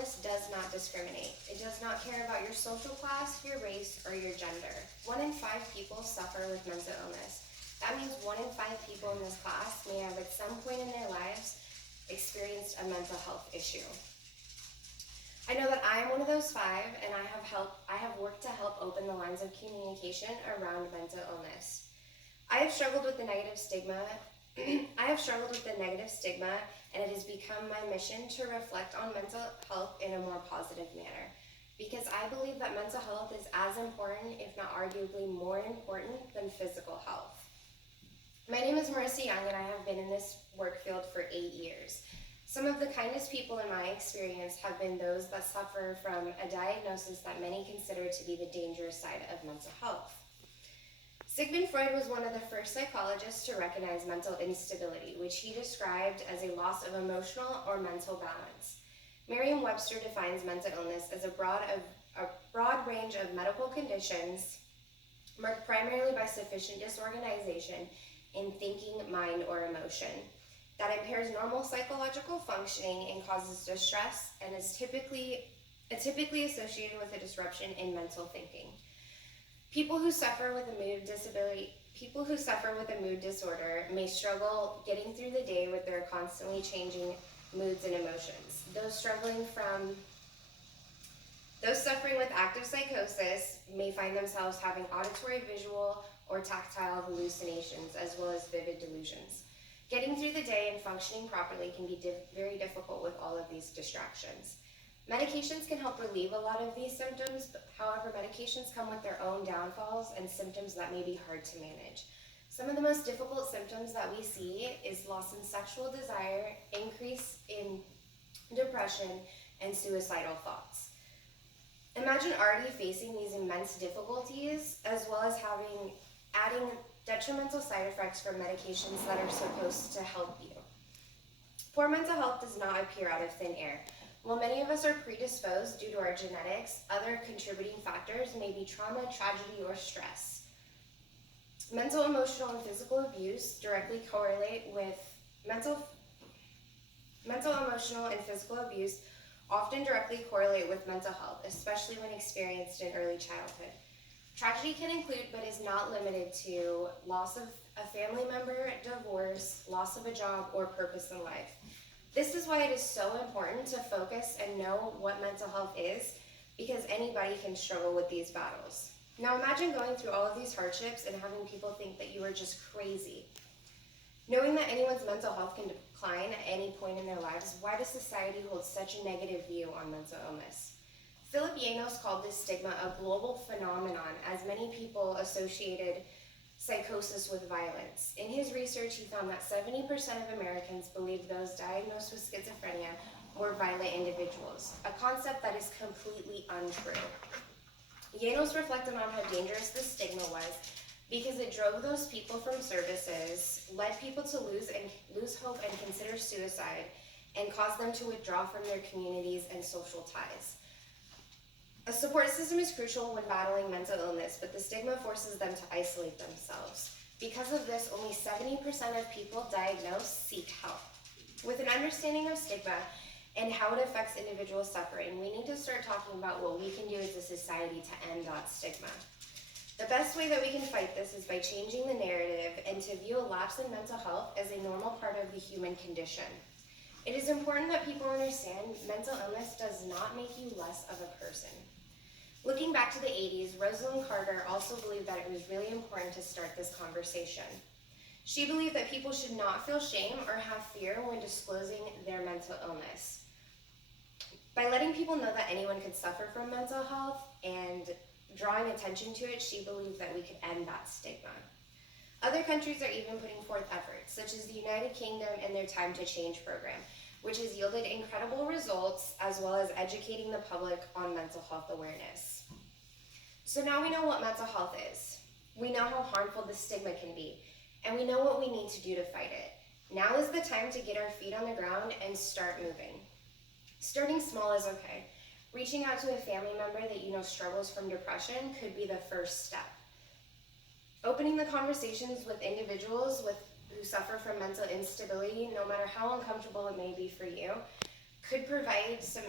illness does not discriminate. It does not care about your social class, your race, or your gender. 1 in 5 people suffer with mental illness. That means 1 in 5 people in this class may have at some point in their lives experienced a mental health issue. I know that I am one of those 5, and I have worked to help open the lines of communication around mental illness. I have struggled with the negative stigma, and it has become my mission to reflect on mental health in a more positive manner, because I believe that mental health is as important, if not arguably more important, than physical health. My name is Marissa Young, and I have been in this work field for 8 years. Some of the kindest people in my experience have been those that suffer from a diagnosis that many consider to be the dangerous side of mental health. Sigmund Freud was one of the first psychologists to recognize mental instability, which he described as a loss of emotional or mental balance. Merriam-Webster defines mental illness as a broad range of medical conditions marked primarily by sufficient disorganization in thinking, mind, or emotion that impairs normal psychological functioning and causes distress, and is typically associated with a disruption in mental thinking. People who suffer with a mood disorder may struggle getting through the day with their constantly changing moods and emotions. Those suffering with active psychosis may find themselves having auditory, visual, or tactile hallucinations, as well as vivid delusions. Getting through the day and functioning properly can be very difficult with all of these distractions. Medications can help relieve a lot of these symptoms, however, medications come with their own downfalls and symptoms that may be hard to manage. Some of the most difficult symptoms that we see is loss in sexual desire, increase in depression, and suicidal thoughts. Imagine already facing these immense difficulties, as well as adding detrimental side effects from medications that are supposed to help you. Poor mental health does not appear out of thin air. While many of us are predisposed due to our genetics, other contributing factors may be trauma, tragedy, or stress. Mental, emotional, and physical abuse directly correlate with mental, emotional, and physical abuse often directly correlate with mental health, especially when experienced in early childhood. Tragedy can include, but is not limited to, loss of a family member, divorce, loss of a job, or purpose in life. This is why it is so important to focus and know what mental health is, because anybody can struggle with these battles. Now imagine going through all of these hardships and having people think that you are just crazy. Knowing that anyone's mental health can decline at any point in their lives, why does society hold such a negative view on mental illness? Philip Yanos called this stigma a global phenomenon, as many people associated psychosis with violence. In his research, he found that 70% of Americans believe those diagnosed with schizophrenia were violent individuals, a concept that is completely untrue. Yanos reflected on how dangerous this stigma was because it drove those people from services, led people to lose hope and consider suicide, and caused them to withdraw from their communities and social ties. A support system is crucial when battling mental illness, but the stigma forces them to isolate themselves. Because of this, only 70% of people diagnosed seek help. With an understanding of stigma and how it affects individual suffering, we need to start talking about what we can do as a society to end that stigma. The best way that we can fight this is by changing the narrative and to view a lapse in mental health as a normal part of the human condition. It is important that people understand mental illness does not make you less of a person. Looking back to the 80s, Rosalind Carter also believed that it was really important to start this conversation. She believed that people should not feel shame or have fear when disclosing their mental illness. By letting people know that anyone could suffer from mental health and drawing attention to it, she believed that we could end that stigma. Other countries are even putting forth efforts, such as the United Kingdom and their Time to Change program, which has yielded incredible results, as well as educating the public on mental health awareness. So now we know what mental health is. We know how harmful the stigma can be, and we know what we need to do to fight it. Now is the time to get our feet on the ground and start moving. Starting small is okay. Reaching out to a family member that you know struggles from depression could be the first step. Opening the conversations with individuals who suffer from mental instability, no matter how uncomfortable it may be for you, could provide some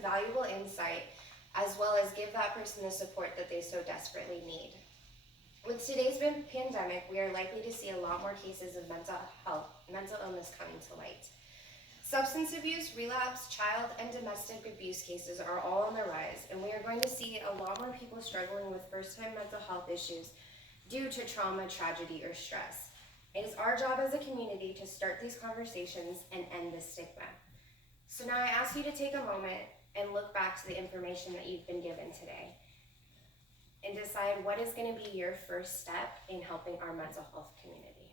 valuable insight, as well as give that person the support that they so desperately need. With today's pandemic, we are likely to see a lot more cases of mental illness coming to light. Substance abuse, relapse, child, and domestic abuse cases are all on the rise, and we are going to see a lot more people struggling with first-time mental health issues due to trauma, tragedy, or stress. It is our job as a community to start these conversations and end this stigma. So now I ask you to take a moment and look back to the information that you've been given today and decide what is going to be your first step in helping our mental health community.